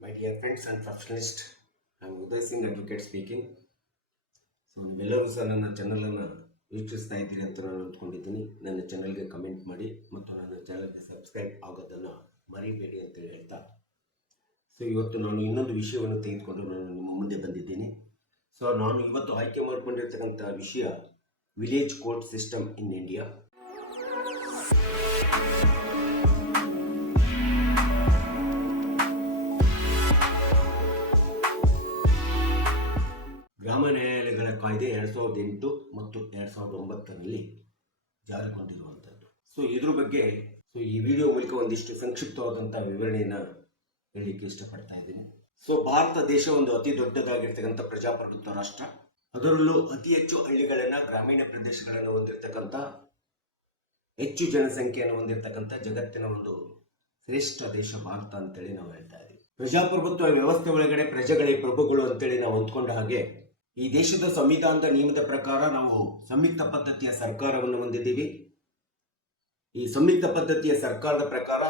My dear friends and professionalists, I am Uday Singh, advocate speaking. So ನೀವೆಲ್ಲರೂ ಸಹ ನನ್ನ ಚಾನಲನ್ನು ವೀಕ್ಷಿಸ್ತಾ ಇದ್ದೀರಿ ಅಂತ ನಾನು ಅಂದ್ಕೊಂಡಿದ್ದೀನಿ. ನನ್ನ ಚಾನಲ್ಗೆ ಕಮೆಂಟ್ ಮಾಡಿ ಮತ್ತು ನನ್ನ ಚಾನಲ್ಗೆ ಸಬ್ಸ್ಕ್ರೈಬ್ ಆಗೋದನ್ನು ಮರಿಬೇಡಿ ಅಂತೇಳಿ ಹೇಳ್ತಾ, ಸೊ ಇವತ್ತು ನಾನು ಇನ್ನೊಂದು ವಿಷಯವನ್ನು ತೆಗೆದುಕೊಂಡು ನಾನು ನಿಮ್ಮ ಮುಂದೆ ಬಂದಿದ್ದೀನಿ. ಸೊ ನಾನು ಇವತ್ತು ಆಯ್ಕೆ ಮಾಡಿಕೊಂಡಿರ್ತಕ್ಕಂಥ ವಿಷಯ village court system in India. ಗ್ರಾಮ ನ್ಯಾಯಾಲಯಗಳ ಕಾಯ್ದೆ 2008 ಮತ್ತು 2009ರಲ್ಲಿ ಜಾರಿಗೊಂಡಿರುವಂಥದ್ದು. ಸೊ ಇದ್ರ ಬಗ್ಗೆ ಈ ವಿಡಿಯೋ ಮೂಲಕ ಒಂದಿಷ್ಟು ಸಂಕ್ಷಿಪ್ತವಾದಂಥ ವಿವರಣೆಯನ್ನು ಹೇಳಲಿಕ್ಕೆ ಇಷ್ಟಪಡ್ತಾ ಇದ್ದೀನಿ. ಸೊ ಭಾರತ ದೇಶ ಒಂದು ಅತಿ ದೊಡ್ಡದಾಗಿರ್ತಕ್ಕಂಥ ಪ್ರಜಾಪ್ರಭುತ್ವ ರಾಷ್ಟ್ರ. ಅದರಲ್ಲೂ ಅತಿ ಹೆಚ್ಚು ಹಳ್ಳಿಗಳನ್ನು, ಗ್ರಾಮೀಣ ಪ್ರದೇಶಗಳನ್ನು ಹೊಂದಿರತಕ್ಕಂಥ, ಹೆಚ್ಚು ಜನಸಂಖ್ಯೆಯನ್ನು ಹೊಂದಿರತಕ್ಕಂಥ ಜಗತ್ತಿನ ಒಂದು ಶ್ರೇಷ್ಠ ದೇಶ ಭಾರತ ಅಂತೇಳಿ ನಾವು ಹೇಳ್ತಾ ಇದ್ದೀವಿ. ಪ್ರಜಾಪ್ರಭುತ್ವ ವ್ಯವಸ್ಥೆ ಒಳಗಡೆ ಪ್ರಜೆಗಳೇ ಪ್ರಭುಗಳು ಅಂತೇಳಿ ನಾವು ಅಂದ್ಕೊಂಡ ಹಾಗೆ, ಈ ದೇಶದ ಸಂವಿಧಾನದ ನಿಯಮದ ಪ್ರಕಾರ ನಾವು ಸಂಯುಕ್ತ ಪದ್ಧತಿಯ ಸರ್ಕಾರವನ್ನು ಹೊಂದಿದ್ದೀವಿ. ಈ ಸಂಯುಕ್ತ ಪದ್ಧತಿಯ ಸರ್ಕಾರದ ಪ್ರಕಾರ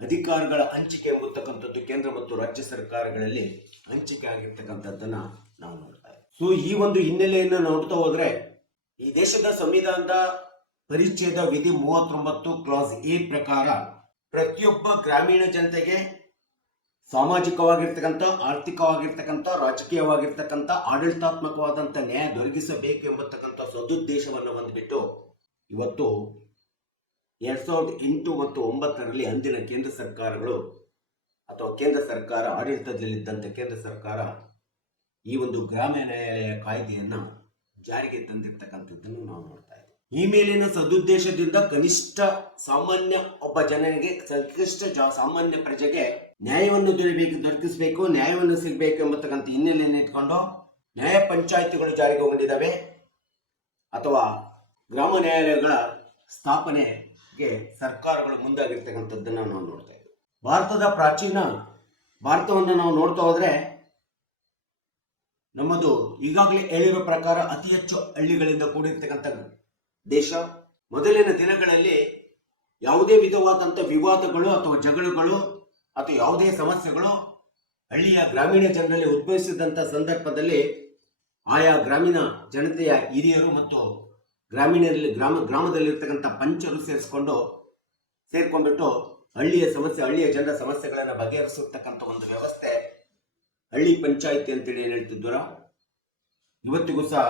ಅಧಿಕಾರಗಳ ಹಂಚಿಕೆ ಎಂಬತಕ್ಕಂಥದ್ದು ಕೇಂದ್ರ ಮತ್ತು ರಾಜ್ಯ ಸರ್ಕಾರಗಳಲ್ಲಿ ಹಂಚಿಕೆ ಆಗಿರ್ತಕ್ಕಂಥದ್ದನ್ನ ನಾವು ನೋಡ್ತಾ ಇದ್ದೀವಿ. ಸೊ ಈ ಒಂದು ಹಿನ್ನೆಲೆಯನ್ನು ನೋಡ್ತಾ ಹೋದ್ರೆ, ಈ ದೇಶದ ಸಂವಿಧಾನದ ಪರಿಚ್ಛೇದ ವಿಧಿ 39 ಕ್ಲಾಸ್ ಎ ಪ್ರಕಾರ ಪ್ರತಿಯೊಬ್ಬ ಗ್ರಾಮೀಣ ಜನತೆಗೆ ಸಾಮಾಜಿಕವಾಗಿರ್ತಕ್ಕಂಥ, ಆರ್ಥಿಕವಾಗಿರ್ತಕ್ಕಂಥ, ರಾಜಕೀಯವಾಗಿರ್ತಕ್ಕಂಥ, ಆಡಳಿತಾತ್ಮಕವಾದಂಥ ನ್ಯಾಯ ದೊರಕಿಸಬೇಕು ಎಂಬತಕ್ಕಂಥ ಸದುದ್ದೇಶವನ್ನು ಹೊಂದಿಬಿಟ್ಟು ಇವತ್ತು 2008 ಮತ್ತು 2009ರಲ್ಲಿ ಅಂದಿನ ಕೇಂದ್ರ ಸರ್ಕಾರಗಳು ಅಥವಾ ಕೇಂದ್ರ ಸರ್ಕಾರ ಆಡಳಿತದಲ್ಲಿದ್ದಂಥ ಕೇಂದ್ರ ಸರ್ಕಾರ ಈ ಒಂದು ಗ್ರಾಮ ನ್ಯಾಯಾಲಯ ಕಾಯ್ದೆಯನ್ನು ಜಾರಿಗೆ ತಂದಿರ್ತಕ್ಕಂಥದ್ದನ್ನು ನಾವು ನೋಡ್ತಾ ಇದ್ದೀವಿ. ಈ ಮೇಲಿನ ಸದುದ್ದೇಶದಿಂದ ಕನಿಷ್ಠ ಸಾಮಾನ್ಯ ಒಬ್ಬ ಜನನಿಗೆ, ಸಾಮಾನ್ಯ ಪ್ರಜೆಗೆ ನ್ಯಾಯವನ್ನು ದೊರಕಿಸಬೇಕು, ನ್ಯಾಯವನ್ನು ಸಿಗಬೇಕು ಎಂಬತಕ್ಕಂಥ ಹಿನ್ನೆಲೆಯನ್ನು ಇಟ್ಕೊಂಡು ನ್ಯಾಯ ಪಂಚಾಯಿತಿಗಳು ಜಾರಿಗೆ ಹೊಂದಿದ್ದಾವೆ ಅಥವಾ ಗ್ರಾಮ ನ್ಯಾಯಾಲಯಗಳ ಸ್ಥಾಪನೆಗೆ ಸರ್ಕಾರಗಳು ಮುಂದಾಗಿರ್ತಕ್ಕಂಥದ್ದನ್ನು ನಾವು ನೋಡ್ತಾ ಇದ್ದೀವಿ. ಭಾರತದ ಪ್ರಾಚೀನ ಭಾರತವನ್ನು ನಾವು ನೋಡ್ತಾ ಹೋದ್ರೆ, ನಮ್ಮದು ಈಗಾಗಲೇ ಹೇಳಿರೋ ಪ್ರಕಾರ ಅತಿ ಹೆಚ್ಚು ಹಳ್ಳಿಗಳಿಂದ ಕೂಡಿರ್ತಕ್ಕಂಥ ದೇಶ. ಮೊದಲಿನ ದಿನಗಳಲ್ಲಿ ಯಾವುದೇ ವಿಧವಾದಂಥ ವಿವಾದಗಳು ಅಥವಾ ಜಗಳಗಳು ಅಥವಾ ಯಾವುದೇ ಸಮಸ್ಯೆಗಳು ಹಳ್ಳಿಯ ಗ್ರಾಮೀಣ ಜನರಲ್ಲಿ ಉದ್ಭವಿಸಿದಂಥ ಸಂದರ್ಭದಲ್ಲಿ ಆಯಾ ಗ್ರಾಮೀಣ ಜನತೆಯ ಹಿರಿಯರು ಮತ್ತು ಗ್ರಾಮದಲ್ಲಿರ್ತಕ್ಕಂಥ ಪಂಚರು ಸೇರ್ಕೊಂಡ್ಬಿಟ್ಟು ಹಳ್ಳಿಯ ಜನರ ಸಮಸ್ಯೆಗಳನ್ನು ಬಗೆಹರಿಸತಕ್ಕಂಥ ಒಂದು ವ್ಯವಸ್ಥೆ ಹಳ್ಳಿ ಪಂಚಾಯಿತಿ ಅಂತೇಳಿ ಏನು ಹೇಳ್ತಿದ್ವರ, ಇವತ್ತಿಗೂ ಸಹ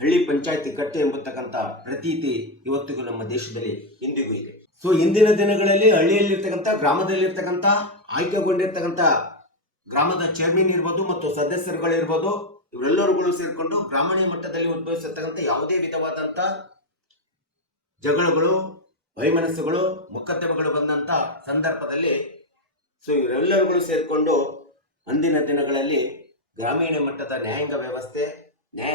ಹಳ್ಳಿ ಪಂಚಾಯಿತಿ ಕಟ್ಟೆ ಎಂಬತಕ್ಕಂಥ ಪ್ರತೀತಿ ಇವತ್ತಿಗೂ ನಮ್ಮ ದೇಶದಲ್ಲಿ ಇಂದಿಗೂ ಇದೆ. ಸೊ ಇಂದಿನ ದಿನಗಳಲ್ಲಿ ಹಳ್ಳಿಯಲ್ಲಿರ್ತಕ್ಕಂಥ, ಗ್ರಾಮದಲ್ಲಿರ್ತಕ್ಕಂಥ ಆಯ್ಕೆಗೊಂಡಿರ್ತಕ್ಕಂಥ ಗ್ರಾಮದ ಚೇರ್ಮನ್ ಇರ್ಬೋದು ಮತ್ತು ಸದಸ್ಯರುಗಳಿರ್ಬೋದು, ಇವರೆಲ್ಲರುಗಳು ಸೇರಿಕೊಂಡು ಗ್ರಾಮೀಣ ಮಟ್ಟದಲ್ಲಿ ಉದ್ಭವಿಸಿರ್ತಕ್ಕಂಥ ಯಾವುದೇ ವಿಧವಾದಂಥ ಜಗಳಗಳು, ವೈಮನಸ್ಸುಗಳು, ಮೊಕದ್ದಮೆಗಳು ಬಂದಂಥ ಸಂದರ್ಭದಲ್ಲಿ ಸೊ ಇವರೆಲ್ಲರುಗಳು ಸೇರಿಕೊಂಡು ಅಂದಿನ ದಿನಗಳಲ್ಲಿ ಗ್ರಾಮೀಣ ಮಟ್ಟದ ನ್ಯಾಯಾಂಗ ವ್ಯವಸ್ಥೆ, ನ್ಯಾಯ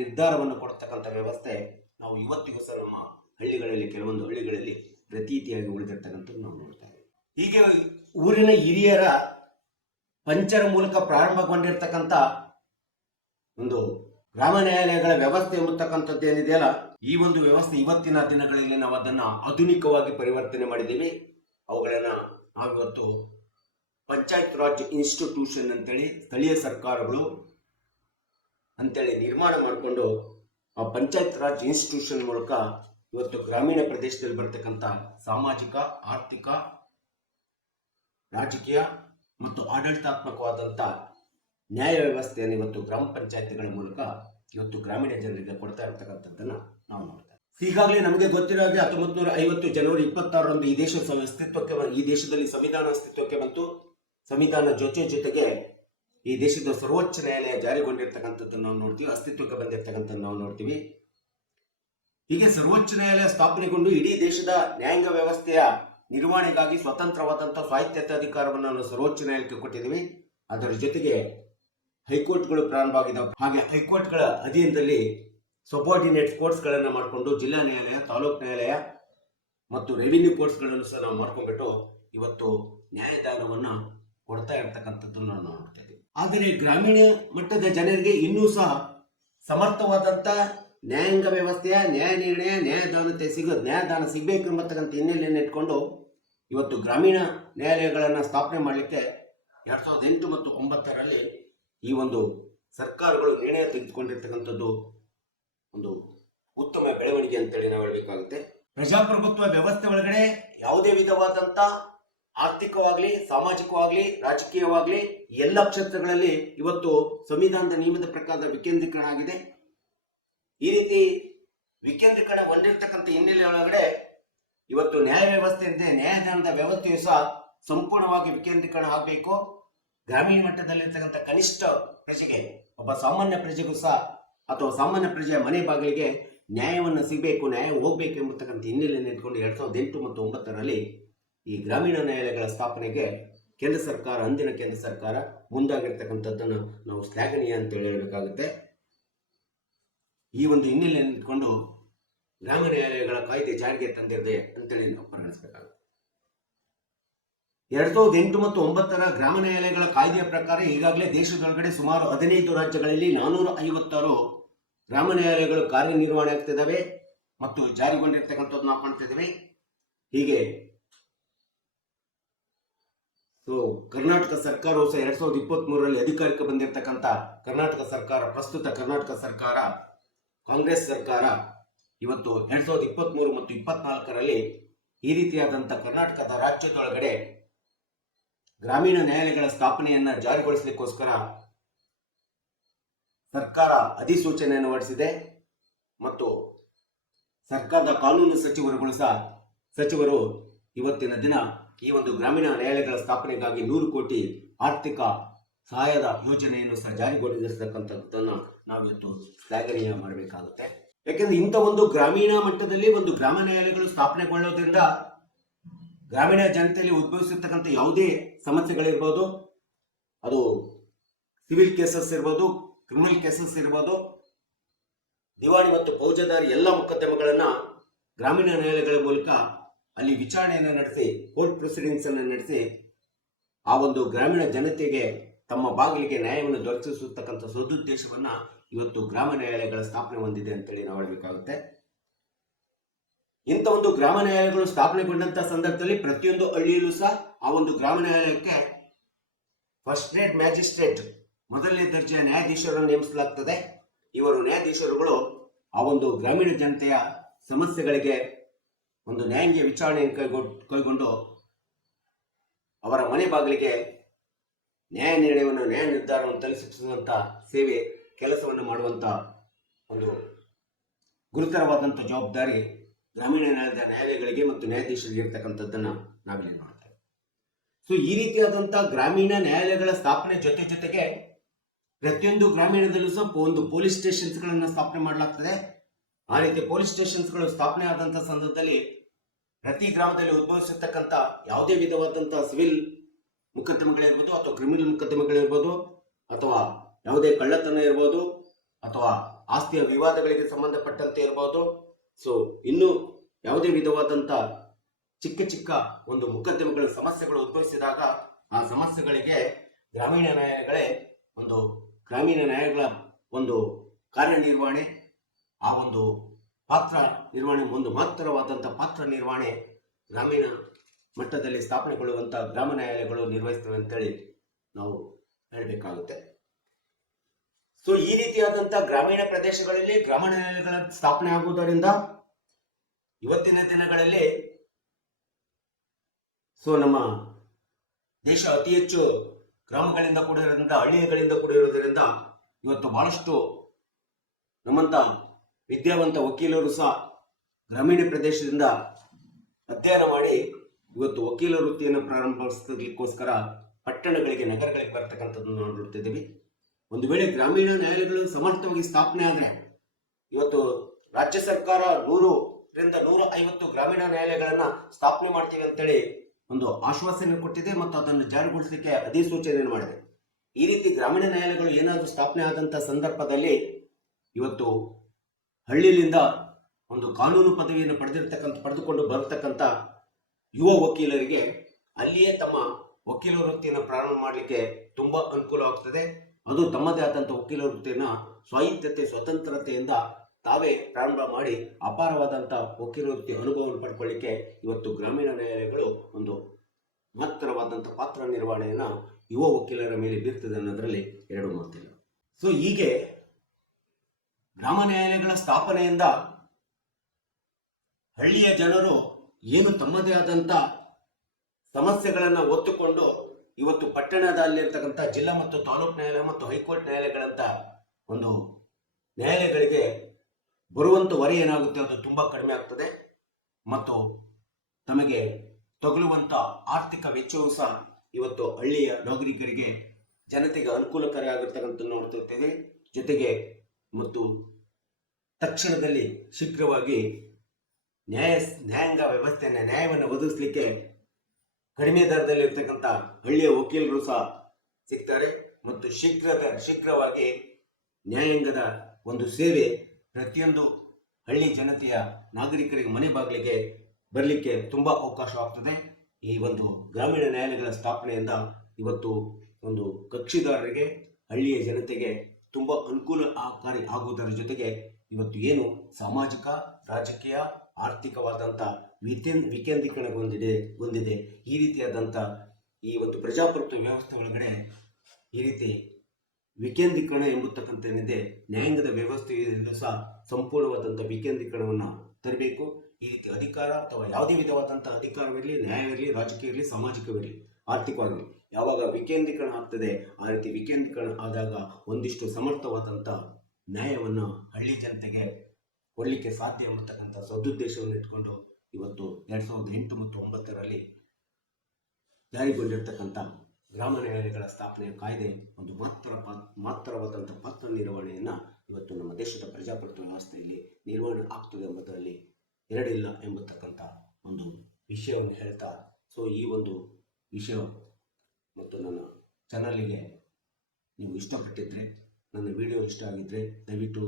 ನಿರ್ಧಾರವನ್ನು ಕೊಡ್ತಕ್ಕಂಥ ವ್ಯವಸ್ಥೆ ನಾವು ಇವತ್ತಿಗೂ ಸಹ ನಮ್ಮ ಹಳ್ಳಿಗಳಲ್ಲಿ, ಕೆಲವೊಂದು ಹಳ್ಳಿಗಳಲ್ಲಿ ಪ್ರತೀತಿಯಾಗಿ ಉಳಿದಿರ್ತಕ್ಕಂಥದ್ದು ನಾವು ನೋಡ್ತಾ ಇದ್ದೀವಿ. ಹೀಗೆ ಊರಿನ ಹಿರಿಯರ ಪಂಚರ ಮೂಲಕ ಪ್ರಾರಂಭಗೊಂಡಿರ್ತಕ್ಕಂಥ ಒಂದು ಗ್ರಾಮ ನ್ಯಾಯಾಲಯಗಳ ವ್ಯವಸ್ಥೆ ಎಂಬತಕ್ಕಂಥದ್ದು ಏನಿದೆಯಲ್ಲ, ಈ ಒಂದು ವ್ಯವಸ್ಥೆ ಇವತ್ತಿನ ದಿನಗಳಲ್ಲಿ ನಾವು ಅದನ್ನ ಆಧುನಿಕವಾಗಿ ಪರಿವರ್ತನೆ ಮಾಡಿದ್ದೀವಿ. ಅವುಗಳನ್ನ ನಾವಿವತ್ತು ಪಂಚಾಯತ್ ರಾಜ್ ಇನ್ಸ್ಟಿಟ್ಯೂಷನ್ ಅಂತೇಳಿ, ಸ್ಥಳೀಯ ಸರ್ಕಾರಗಳು ಅಂತೇಳಿ ನಿರ್ಮಾಣ ಮಾಡಿಕೊಂಡು ಆ ಪಂಚಾಯತ್ ರಾಜ್ ಇನ್ಸ್ಟಿಟ್ಯೂಷನ್ ಮೂಲಕ ಇವತ್ತು ಗ್ರಾಮೀಣ ಪ್ರದೇಶದಲ್ಲಿ ಬರ್ತಕ್ಕಂಥ ಸಾಮಾಜಿಕ, ಆರ್ಥಿಕ, ರಾಜಕೀಯ ಮತ್ತು ಆಡಳಿತಾತ್ಮಕವಾದಂಥ ನ್ಯಾಯ ವ್ಯವಸ್ಥೆಯನ್ನು ಇವತ್ತು ಗ್ರಾಮ ಪಂಚಾಯತ್ಗಳ ಮೂಲಕ ಇವತ್ತು ಗ್ರಾಮೀಣ ಜನರಿಗೆ ಕೊಡ್ತಾ ಇರ್ತಕ್ಕಂಥದ್ದನ್ನು ನಾವು ನೋಡ್ತೇವೆ. ಈಗಾಗಲೇ ನಮಗೆ ಗೊತ್ತಿರೋ ಹಾಗೆ 1950 ಜನವರಿ 26ರಂದು ಈ ದೇಶದಲ್ಲಿ ಸಂವಿಧಾನ ಅಸ್ತಿತ್ವಕ್ಕೆ ಬಂತು. ಸಂವಿಧಾನ ಜೊತೆಗೆ ಈ ದೇಶದ ಸರ್ವೋಚ್ಚ ನ್ಯಾಯಾಲಯ ಜಾರಿಗೊಂಡಿರ್ತಕ್ಕಂಥದ್ದನ್ನು ನಾವು ನೋಡ್ತೀವಿ, ಅಸ್ತಿತ್ವಕ್ಕೆ ಬಂದಿರ್ತಕ್ಕಂಥದ್ದು ನಾವು ನೋಡ್ತೀವಿ. ಹೀಗೆ ಸರ್ವೋಚ್ಚ ನ್ಯಾಯಾಲಯ ಸ್ಥಾಪನೆಗೊಂಡು ಇಡೀ ದೇಶದ ನ್ಯಾಯಾಂಗ ವ್ಯವಸ್ಥೆಯ ನಿರ್ವಹಣೆಗಾಗಿ ಸ್ವತಂತ್ರವಾದಂಥ ಸ್ವಾಯತ್ತತೆ ಅಧಿಕಾರವನ್ನು ನಾವು ಸರ್ವೋಚ್ಚ ನ್ಯಾಯಾಲಯಕ್ಕೆ ಕೊಟ್ಟಿದ್ದೀವಿ. ಅದರ ಜೊತೆಗೆ ಹೈಕೋರ್ಟ್ಗಳು ಪ್ರಾರಂಭ ಆಗಿದ್ದಾವೆ. ಹಾಗೆ ಹೈಕೋರ್ಟ್ಗಳ ಅಧೀನದಲ್ಲಿ ಸಬಾರ್ಡಿನೇಟ್ ಕೋರ್ಟ್ಸ್ಗಳನ್ನು ಮಾಡಿಕೊಂಡು ಜಿಲ್ಲಾ ನ್ಯಾಯಾಲಯ, ತಾಲೂಕು ನ್ಯಾಯಾಲಯ ಮತ್ತು ರೆವಿನ್ಯೂ ಕೋರ್ಟ್ಸ್ಗಳನ್ನು ಸಹ ನಾವು ಮಾಡ್ಕೊಂಡ್ಬಿಟ್ಟು ಇವತ್ತು ನ್ಯಾಯದಾನವನ್ನು ಕೊಡ್ತಾ ಇರ್ತಕ್ಕಂಥದ್ದನ್ನು ನಾವು ನೋಡ್ತಾ ಇದ್ದೀವಿ. ಆದರೆ ಗ್ರಾಮೀಣ ಮಟ್ಟದ ಜನರಿಗೆ ಇನ್ನೂ ಸಹ ಸಮರ್ಥವಾದಂಥ ನ್ಯಾಯಾಂಗ ವ್ಯವಸ್ಥೆಯ ನ್ಯಾಯ ನಿರ್ಣಯ, ನ್ಯಾಯದಾನ ಸಿಗಬೇಕು ಎಂಬತಕ್ಕಂಥ ಹಿನ್ನೆಲೆಯನ್ನು ಇಟ್ಕೊಂಡು ಇವತ್ತು ಗ್ರಾಮೀಣ ನ್ಯಾಯಾಲಯಗಳನ್ನು ಸ್ಥಾಪನೆ ಮಾಡಲಿಕ್ಕೆ 2008 ಮತ್ತು 2009ರಲ್ಲಿ ಈ ಒಂದು ಸರ್ಕಾರಗಳು ನಿರ್ಣಯ ತೆಗೆದುಕೊಂಡಿರ್ತಕ್ಕಂಥದ್ದು ಒಂದು ಉತ್ತಮ ಬೆಳವಣಿಗೆ ಅಂತೇಳಿ ನಾವು ಹೇಳಬೇಕಾಗುತ್ತೆ. ಪ್ರಜಾಪ್ರಭುತ್ವ ವ್ಯವಸ್ಥೆ ಒಳಗಡೆ ಯಾವುದೇ ವಿಧವಾದಂಥ ಆರ್ಥಿಕವಾಗಲಿ, ಸಾಮಾಜಿಕವಾಗಲಿ, ರಾಜಕೀಯವಾಗಲಿ ಎಲ್ಲ ಕ್ಷೇತ್ರಗಳಲ್ಲಿ ಇವತ್ತು ಸಂವಿಧಾನದ ನಿಯಮದ ಪ್ರಕಾರ ವಿಕೇಂದ್ರೀಕರಣ ಆಗಿದೆ. ಈ ರೀತಿ ವಿಕೇಂದ್ರೀಕರಣ ಹೊಂದಿರತಕ್ಕಂಥ ಹಿನ್ನೆಲೆ ಒಳಗಡೆ ಇವತ್ತು ನ್ಯಾಯ ವ್ಯವಸ್ಥೆಯಿಂದ ನ್ಯಾಯದಾನದ ವ್ಯವಸ್ಥೆಯು ಸಹ ಸಂಪೂರ್ಣವಾಗಿ ವಿಕೇಂದ್ರೀಕರಣ ಆಗಬೇಕು. ಗ್ರಾಮೀಣ ಮಟ್ಟದಲ್ಲಿರ್ತಕ್ಕಂಥ ಕನಿಷ್ಠ ಪ್ರಜೆಗೆ, ಒಬ್ಬ ಸಾಮಾನ್ಯ ಪ್ರಜೆಗೂ ಸಹ ಅಥವಾ ಸಾಮಾನ್ಯ ಪ್ರಜೆಯ ಮನೆ ಬಾಗಿಲಿಗೆ ನ್ಯಾಯವನ್ನು ಸಿಗಬೇಕು, ನ್ಯಾಯ ಹೋಗಬೇಕು ಎಂಬತಕ್ಕಂಥ ಹಿನ್ನೆಲೆಯನ್ನು ಇಟ್ಕೊಂಡು 2008 ಮತ್ತು 2009ರಲ್ಲಿ ಈ ಗ್ರಾಮೀಣ ನ್ಯಾಯಾಲಯಗಳ ಸ್ಥಾಪನೆಗೆ ಕೇಂದ್ರ ಸರ್ಕಾರ, ಅಂದಿನ ಕೇಂದ್ರ ಸರ್ಕಾರ ಮುಂದಾಗಿರ್ತಕ್ಕಂಥದ್ದನ್ನು ನಾವು ಶ್ಲಾಘನೀಯ ಅಂತೇಳಿ ಹೇಳಬೇಕಾಗುತ್ತೆ. ಈ ಒಂದು ಹಿನ್ನೆಲೆಯನ್ನು ಇಟ್ಕೊಂಡು ಗ್ರಾಮ ನ್ಯಾಯಾಲಯಗಳ ಕಾಯ್ದೆ ಜಾರಿಗೆ ತಂದಿದೆ ಅಂತೇಳಿ ನಾವು ಪರಿಗಣಿಸಬೇಕಾಗುತ್ತೆ. 2008 ಮತ್ತು 2009ರ ಗ್ರಾಮ ನ್ಯಾಯಾಲಯಗಳ ಕಾಯ್ದೆಯ ಪ್ರಕಾರ ಈಗಾಗಲೇ ದೇಶದೊಳಗಡೆ ಸುಮಾರು 15 ರಾಜ್ಯಗಳಲ್ಲಿ 456 ಗ್ರಾಮ ನ್ಯಾಯಾಲಯಗಳು ಕಾರ್ಯನಿರ್ವಹಣೆ ಆಗ್ತಿದ್ದಾವೆ ಮತ್ತು ಜಾರಿಗೊಂಡಿರ್ತಕ್ಕಂಥದ್ದು ನಾವು ಕಾಣ್ತಿದ್ದೀವಿ. ಹೀಗೆ ಕರ್ನಾಟಕ ಸರ್ಕಾರವು ಸಹ 2023ರಲ್ಲಿ ಅಧಿಕಾರಕ್ಕೆ ಬಂದಿರತಕ್ಕಂಥ ಕರ್ನಾಟಕ ಸರ್ಕಾರ, ಪ್ರಸ್ತುತ ಕರ್ನಾಟಕ ಸರ್ಕಾರ, ಕಾಂಗ್ರೆಸ್ ಸರ್ಕಾರ ಇವತ್ತು 2023 ಮತ್ತು 2024ರಲ್ಲಿ ಈ ರೀತಿಯಾದಂಥ ಕರ್ನಾಟಕದ ರಾಜ್ಯದೊಳಗಡೆ ಗ್ರಾಮೀಣ ನ್ಯಾಯಾಲಯಗಳ ಸ್ಥಾಪನೆಯನ್ನು ಜಾರಿಗೊಳಿಸಲಿಕ್ಕೋಸ್ಕರ ಸರ್ಕಾರ ಅಧಿಸೂಚನೆಯನ್ನು ಹೊರಡಿಸಿದೆ ಮತ್ತು ಸರ್ಕಾರದ ಕಾನೂನು ಸಚಿವರು ಇವತ್ತಿನ ದಿನ ಈ ಒಂದು ಗ್ರಾಮೀಣ ನ್ಯಾಯಾಲಯಗಳ ಸ್ಥಾಪನೆಗಾಗಿ 100 ಕೋಟಿ ಆರ್ಥಿಕ ಸಹಾಯದ ಯೋಜನೆಯನ್ನು ಸಹ ಜಾರಿಗೊಳಿಸಿರ್ತಕ್ಕಂಥದ್ದನ್ನು ನಾವು ಇವತ್ತು ಶ್ಲಾಘನೀಯ ಮಾಡಬೇಕಾಗುತ್ತೆ. ಯಾಕೆಂದ್ರೆ ಇಂಥ ಒಂದು ಗ್ರಾಮೀಣ ಮಟ್ಟದಲ್ಲಿ ಒಂದು ಗ್ರಾಮ ನ್ಯಾಯಾಲಯಗಳು ಸ್ಥಾಪನೆಗೊಳ್ಳೋದ್ರಿಂದ ಗ್ರಾಮೀಣ ಜನತೆಯಲ್ಲಿ ಉದ್ಭವಿಸಿರ್ತಕ್ಕಂಥ ಯಾವುದೇ ಸಮಸ್ಯೆಗಳಿರ್ಬೋದು, ಅದು ಸಿವಿಲ್ ಕೇಸಸ್ ಇರ್ಬೋದು, ಕ್ರಿಮಿನಲ್ ಕೇಸಸ್ ಇರ್ಬೋದು, ದಿವಾಣಿ ಮತ್ತು ಫೌಜದಾರಿ ಎಲ್ಲ ಮೊಕದ್ದಮೆಗಳನ್ನು ಗ್ರಾಮೀಣ ನ್ಯಾಯಾಲಯಗಳ ಮೂಲಕ ಅಲ್ಲಿ ವಿಚಾರಣೆಯನ್ನು ನಡೆಸಿ, ಕೋರ್ಟ್ ಪ್ರೊಸೀಡಿಂಗ್ಸ್ ಅನ್ನು ನಡೆಸಿ ಆ ಒಂದು ಗ್ರಾಮೀಣ ಜನತೆಗೆ ತಮ್ಮ ಬಾಗಿಲಿಗೆ ನ್ಯಾಯವನ್ನು ದೊರಕಿಸತಕ್ಕಂಥ ಸದುದ್ದೇಶವನ್ನ ಇವತ್ತು ಗ್ರಾಮ ನ್ಯಾಯಾಲಯಗಳ ಸ್ಥಾಪನೆ ಹೊಂದಿದೆ ಅಂತೇಳಿ ನಾವು ಹೇಳಬೇಕಾಗುತ್ತೆ. ಇಂಥ ಒಂದು ಗ್ರಾಮ ನ್ಯಾಯಾಲಯಗಳು ಸ್ಥಾಪನೆಗೊಂಡಂತ ಸಂದರ್ಭದಲ್ಲಿ ಪ್ರತಿಯೊಂದು ಹಳ್ಳಿಯಲ್ಲೂ ಸಹ ಆ ಒಂದು ಗ್ರಾಮ ನ್ಯಾಯಾಲಯಕ್ಕೆ ಫಸ್ಟ್ ಗ್ರೇಡ್ ಮ್ಯಾಜಿಸ್ಟ್ರೇಟ್, ಮೊದಲನೇ ದರ್ಜೆಯ ನ್ಯಾಯಾಧೀಶರನ್ನು ನೇಮಿಸಲಾಗ್ತದೆ. ಇವರು ನ್ಯಾಯಾಧೀಶರುಗಳು ಆ ಒಂದು ಗ್ರಾಮೀಣ ಜನತೆಯ ಸಮಸ್ಯೆಗಳಿಗೆ ಒಂದು ನ್ಯಾಯಾಂಗ ವಿಚಾರಣೆಯನ್ನು ಕೈಗೊಂಡು ಅವರ ಮನೆ ಬಾಗಿಲಿಗೆ ನ್ಯಾಯ ನಿರ್ಣಯವನ್ನು, ನ್ಯಾಯ ನಿರ್ಧಾರವನ್ನು ತಲುಪಿಸುವಂತ ಸೇವೆ ಕೆಲಸವನ್ನು ಮಾಡುವಂತ ಒಂದು ಗುರುತರವಾದಂಥ ಜವಾಬ್ದಾರಿ ಗ್ರಾಮೀಣ ನ್ಯಾಯಾಲಯಗಳಿಗೆ ಮತ್ತು ನ್ಯಾಯಾಧೀಶರಿಗೆ ಇರ್ತಕ್ಕಂಥದ್ದನ್ನು ನಾವಿಲ್ಲಿ ನೋಡ್ತೇವೆ. ಈ ರೀತಿಯಾದಂಥ ಗ್ರಾಮೀಣ ನ್ಯಾಯಾಲಯಗಳ ಸ್ಥಾಪನೆ ಜೊತೆಗೆ ಪ್ರತಿಯೊಂದು ಗ್ರಾಮೀಣದಲ್ಲೂ ಸಹ ಒಂದು ಪೊಲೀಸ್ ಸ್ಟೇಷನ್ಸ್ಗಳನ್ನು ಸ್ಥಾಪನೆ ಮಾಡಲಾಗ್ತದೆ. ಆ ರೀತಿ ಪೊಲೀಸ್ ಸ್ಟೇಷನ್ಸ್ಗಳು ಸ್ಥಾಪನೆ ಆದಂಥ ಸಂದರ್ಭದಲ್ಲಿ ಪ್ರತಿ ಗ್ರಾಮದಲ್ಲಿ ಉದ್ಭವಿಸಿರ್ತಕ್ಕಂಥ ಯಾವುದೇ ವಿಧವಾದಂಥ ಸಿವಿಲ್ ಮೊಕದ್ದಮೆಗಳಿರ್ಬೋದು ಅಥವಾ ಕ್ರಿಮಿನಲ್ ಮೊಕದ್ದಮೆಗಳಿರ್ಬೋದು ಅಥವಾ ಯಾವುದೇ ಕಳ್ಳತನ ಇರ್ಬೋದು ಅಥವಾ ಆಸ್ತಿಯ ವಿವಾದಗಳಿಗೆ ಸಂಬಂಧಪಟ್ಟಂತೆ ಇರ್ಬೋದು, ಇನ್ನು ಯಾವುದೇ ವಿಧವಾದಂಥ ಚಿಕ್ಕ ಒಂದು ಮೊಕದ್ದಮೆಗಳ ಸಮಸ್ಯೆಗಳು ಉದ್ಭವಿಸಿದಾಗ ಆ ಸಮಸ್ಯೆಗಳಿಗೆ ಗ್ರಾಮೀಣ ನ್ಯಾಯಾಲಯಗಳ ಒಂದು ಕಾರ್ಯನಿರ್ವಹಣೆ, ಆ ಒಂದು ಪಾತ್ರ ನಿರ್ವಹಣೆ, ಒಂದು ಮಹತ್ತರವಾದಂಥ ಪಾತ್ರ ನಿರ್ವಹಣೆ ಗ್ರಾಮೀಣ ಮಟ್ಟದಲ್ಲಿ ಸ್ಥಾಪನೆಗೊಳ್ಳುವಂಥ ಗ್ರಾಮ ನ್ಯಾಯಾಲಯಗಳು ನಿರ್ವಹಿಸ್ತವೆ ಅಂತೇಳಿ ನಾವು ಹೇಳಬೇಕಾಗುತ್ತೆ. ಈ ರೀತಿಯಾದಂಥ ಗ್ರಾಮೀಣ ಪ್ರದೇಶಗಳಲ್ಲಿ ಗ್ರಾಮ ನ್ಯಾಯಾಲಯಗಳ ಸ್ಥಾಪನೆ ಆಗುವುದರಿಂದ ಇವತ್ತಿನ ದಿನಗಳಲ್ಲಿ ನಮ್ಮ ದೇಶ ಅತಿ ಹೆಚ್ಚು ಗ್ರಾಮಗಳಿಂದ ಕೂಡಿರೋದ್ರಿಂದ, ಹಳ್ಳಿಗಳಿಂದ ಕೂಡಿರೋದ್ರಿಂದ ಇವತ್ತು ಬಹಳಷ್ಟು ನಮ್ಮಂತ ವಿದ್ಯಾವಂತ ವಕೀಲರು ಸಹ ಗ್ರಾಮೀಣ ಪ್ರದೇಶದಿಂದ ಅಧ್ಯಯನ ಮಾಡಿ ಇವತ್ತು ವಕೀಲ ವೃತ್ತಿಯನ್ನು ಪ್ರಾರಂಭಿಸಲಿಕ್ಕೋಸ್ಕರ ಪಟ್ಟಣಗಳಿಗೆ, ನಗರಗಳಿಗೆ ಬರ್ತಕ್ಕಂಥದ್ದನ್ನು ನೋಡ್ತಿದ್ದೀವಿ. ಒಂದು ವೇಳೆ ಗ್ರಾಮೀಣ ನ್ಯಾಯಾಲಯಗಳು ಸಮರ್ಥವಾಗಿ ಸ್ಥಾಪನೆ ಆದರೆ ಇವತ್ತು ರಾಜ್ಯ ಸರ್ಕಾರ 100ರಿಂದ 150 ಗ್ರಾಮೀಣ ನ್ಯಾಯಾಲಯಗಳನ್ನ ಸ್ಥಾಪನೆ ಮಾಡ್ತೀವಿ ಅಂತೇಳಿ ಒಂದು ಆಶ್ವಾಸನೆ ಕೊಟ್ಟಿದೆ ಮತ್ತು ಅದನ್ನು ಜಾರಿಗೊಳಿಸಲಿಕ್ಕೆ ಅಧಿಸೂಚನೆಯನ್ನು ಮಾಡಿದೆ. ಈ ರೀತಿ ಗ್ರಾಮೀಣ ನ್ಯಾಯಾಲಯಗಳು ಏನಾದರೂ ಸ್ಥಾಪನೆ ಆದಂಥ ಸಂದರ್ಭದಲ್ಲಿ ಇವತ್ತು ಹಳ್ಳಿಯಿಂದ ಒಂದು ಕಾನೂನು ಪದವಿಯನ್ನು ಪಡೆದುಕೊಂಡು ಬರತಕ್ಕಂಥ ಯುವ ವಕೀಲರಿಗೆ ಅಲ್ಲಿಯೇ ತಮ್ಮ ವಕೀಲ ವೃತ್ತಿಯನ್ನು ಪ್ರಾರಂಭ ಮಾಡಲಿಕ್ಕೆ ತುಂಬಾ ಅನುಕೂಲವಾಗ್ತದೆ. ಅದು ತಮ್ಮದೇ ಆದಂಥ ವಕೀಲ ವೃತ್ತಿಯನ್ನು ಸ್ವಾಯತ್ತತೆ, ಸ್ವತಂತ್ರತೆಯಿಂದ ತಾವೇ ಪ್ರಾರಂಭ ಮಾಡಿ ಅಪಾರವಾದಂಥ ವಕೀಲವೃತ್ತಿ ಅನುಭವವನ್ನು ಪಡ್ಕೊಳ್ಳಿಕ್ಕೆ ಇವತ್ತು ಗ್ರಾಮೀಣ ನ್ಯಾಯಾಲಯಗಳು ಒಂದು ಮಹತ್ತರವಾದಂಥ ಪಾತ್ರ ನಿರ್ವಹಣೆಯನ್ನು ಯುವ ವಕೀಲರ ಮೇಲೆ ಬೀರ್ತದೆ ಅನ್ನೋದರಲ್ಲಿ ಎರಡು ಮಾತಿಲ್ಲ. ಸೊ ಹೀಗೆ ಗ್ರಾಮ ನ್ಯಾಯಾಲಯಗಳ ಸ್ಥಾಪನೆಯಿಂದ ಹಳ್ಳಿಯ ಜನರು ಏನು ತಮ್ಮದೇ ಆದಂಥ ಸಮಸ್ಯೆಗಳನ್ನು ಒತ್ತುಕೊಂಡು ಇವತ್ತು ಪಟ್ಟಣದಲ್ಲಿರ್ತಕ್ಕಂಥ ಜಿಲ್ಲಾ ಮತ್ತು ತಾಲೂಕು ನ್ಯಾಯಾಲಯ ಮತ್ತು ಹೈಕೋರ್ಟ್ ನ್ಯಾಯಾಲಯಗಳಂತ ಒಂದು ನ್ಯಾಯಾಲಯಗಳಿಗೆ ಬರುವಂಥ ಹೊರೆ ಏನಾಗುತ್ತೆ ಅದು ತುಂಬ ಕಡಿಮೆ ಆಗ್ತದೆ ಮತ್ತು ತಮಗೆ ತಗುಲುವಂಥ ಆರ್ಥಿಕ ವೆಚ್ಚವೂ ಸಹ ಇವತ್ತು ಹಳ್ಳಿಯ ನಾಗರಿಕರಿಗೆ ಜನತೆಗೆ ಅನುಕೂಲಕಾರಿ ಆಗಿರ್ತಕ್ಕಂಥ ನೋಡ್ತಿರ್ತೇವೆ. ಜೊತೆಗೆ ಮತ್ತು ತಕ್ಷಣದಲ್ಲಿ ಶೀಘ್ರವಾಗಿ ನ್ಯಾಯಾಂಗ ವ್ಯವಸ್ಥೆಯನ್ನು ನ್ಯಾಯವನ್ನು ಒದಗಿಸಲಿಕ್ಕೆ ಕಡಿಮೆ ದರದಲ್ಲಿ ಇರ್ತಕ್ಕಂಥ ಹಳ್ಳಿಯ ವಕೀಲರು ಸಹ ಸಿಗ್ತಾರೆ ಮತ್ತು ಶೀಘ್ರವಾಗಿ ನ್ಯಾಯಾಂಗದ ಒಂದು ಸೇವೆ ಪ್ರತಿಯೊಂದು ಹಳ್ಳಿ ಜನತೆಯ ನಾಗರಿಕರಿಗೆ ಮನೆ ಬಾಗಿಲಿಗೆ ಬರಲಿಕ್ಕೆ ತುಂಬ ಅವಕಾಶವಾಗ್ತದೆ. ಈ ಒಂದು ಗ್ರಾಮೀಣ ನ್ಯಾಯಾಲಯಗಳ ಸ್ಥಾಪನೆಯಿಂದ ಇವತ್ತು ಒಂದು ಕಕ್ಷಿದಾರರಿಗೆ ಹಳ್ಳಿಯ ಜನತೆಗೆ ತುಂಬ ಅನುಕೂಲಕಾರಿ ಆಗುವುದರ ಜೊತೆಗೆ ಇವತ್ತು ಏನು ಸಾಮಾಜಿಕ ರಾಜಕೀಯ ಆರ್ಥಿಕವಾದಂಥ ವಿಕೇಂದ್ರೀಕರಣ ಹೊಂದಿದೆ. ಈ ರೀತಿಯಾದಂಥ ಈ ಒಂದು ಪ್ರಜಾಪ್ರಭುತ್ವ ವ್ಯವಸ್ಥೆ ಒಳಗಡೆ ಈ ರೀತಿ ವಿಕೇಂದ್ರೀಕರಣ ಎಂಬತಕ್ಕಂಥ ಏನಿದೆ ನ್ಯಾಯಾಂಗದ ವ್ಯವಸ್ಥೆಯಲ್ಲೂ ಸಹ ಸಂಪೂರ್ಣವಾದಂಥ ವಿಕೇಂದ್ರೀಕರಣವನ್ನು ತರಬೇಕು. ಈ ರೀತಿ ಅಧಿಕಾರ ಅಥವಾ ಯಾವುದೇ ವಿಧವಾದಂಥ ಅಧಿಕಾರವಿರಲಿ, ನ್ಯಾಯವಿರಲಿ, ರಾಜಕೀಯ ಇರಲಿ, ಸಾಮಾಜಿಕವಿರಲಿ, ಆರ್ಥಿಕವಾಗಿ ಯಾವಾಗ ವಿಕೇಂದ್ರೀಕರಣ ಆಗ್ತದೆ ಆ ರೀತಿ ವಿಕೇಂದ್ರೀಕರಣ ಆದಾಗ ಒಂದಿಷ್ಟು ಸಮರ್ಥವಾದಂಥ ನ್ಯಾಯವನ್ನು ಹಳ್ಳಿ ಜನತೆಗೆ ಕೊಡಲಿಕ್ಕೆ ಸಾಧ್ಯ ಎಂಬತಕ್ಕಂಥ ಸದುದ್ದೇಶವನ್ನು ಇಟ್ಕೊಂಡು ಇವತ್ತು 2008 ಮತ್ತು 2009ರಲ್ಲಿ ಜಾರಿಗೊಂಡಿರ್ತಕ್ಕಂಥ ಗ್ರಾಮ ನ್ಯಾಯಾಲಯಗಳ ಸ್ಥಾಪನೆಯ ಕಾಯ್ದೆ ಒಂದು ಮಾತ್ರವಾದಂಥ ಪಾತ್ರ ನಿರ್ವಹಣೆಯನ್ನು ಇವತ್ತು ನಮ್ಮ ದೇಶದ ಪ್ರಜಾಪ್ರಭುತ್ವ ವ್ಯವಸ್ಥೆಯಲ್ಲಿ ನಿರ್ವಹಣೆ ಆಗ್ತದೆ ಎಂಬುದರಲ್ಲಿ ಎರಡಿಲ್ಲ ಎಂಬತಕ್ಕಂಥ ಒಂದು ವಿಷಯವನ್ನು ಹೇಳ್ತಾ, ಸೊ ಈ ಒಂದು ವಿಷಯ ಮತ್ತು ನನ್ನ ಚಾನಲಿಗೆ ನೀವು ಇಷ್ಟಪಟ್ಟಿದ್ದರೆ, ನನ್ನ ವಿಡಿಯೋ ಇಷ್ಟ ಆಗಿದ್ದರೆ ದಯವಿಟ್ಟು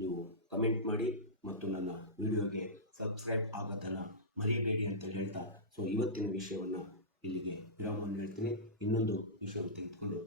ನೀವು ಕಮೆಂಟ್ ಮಾಡಿ ಮತ್ತು ನನ್ನ ವಿಡಿಯೋಗೆ ಸಬ್ಸ್ಕ್ರೈಬ್ ಆಗೋದನ್ನು ಮರೆಯಬೇಡಿ ಅಂತ ಹೇಳ್ತಾ, ಸೊ ಇವತ್ತಿನ ವಿಷಯವನ್ನು ಇಲ್ಲಿಗೆ ವಿರಾಮವನ್ನು ಹೇಳ್ತೀನಿ. ಇನ್ನೊಂದು ವಿಷಯವನ್ನು ತೆಗೆದುಕೊಂಡು